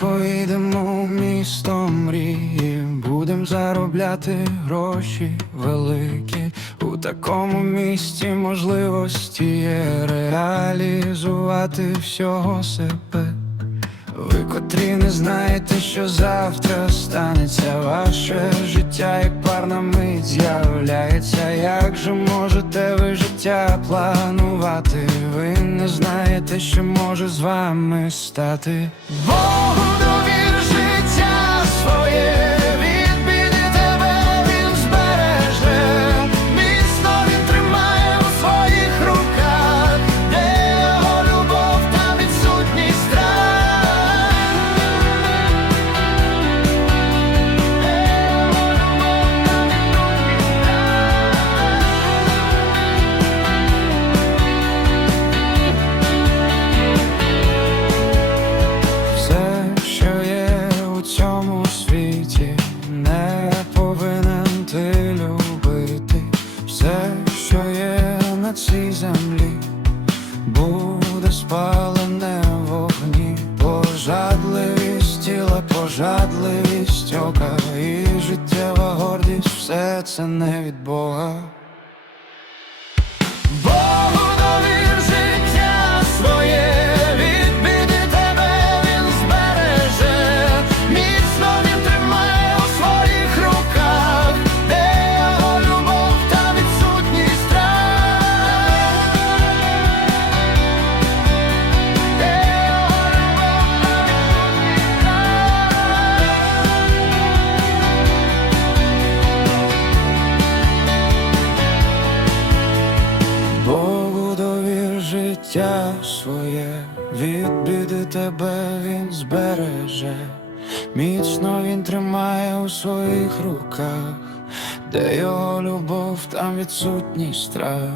поїдемо в місто мрії, будем заробляти гроші великі. У такому місті можливості є реалізувати всього себе. Ви, котрі не знаєте, що завтра станеться ваше життя, як парна мить з'являється. Як же можете ви життя планувати? Ви не знаєте, що може з вами стати Богом світі, не повинен ти любити. Все, що є на цій землі, буде спалене вогні. Пожадливість тіла, пожадливість ока і життєва гордість, все це не від Бога. Життя своє, від біди тебе він збереже, міцно він тримає у своїх руках, де його любов, там відсутній страх.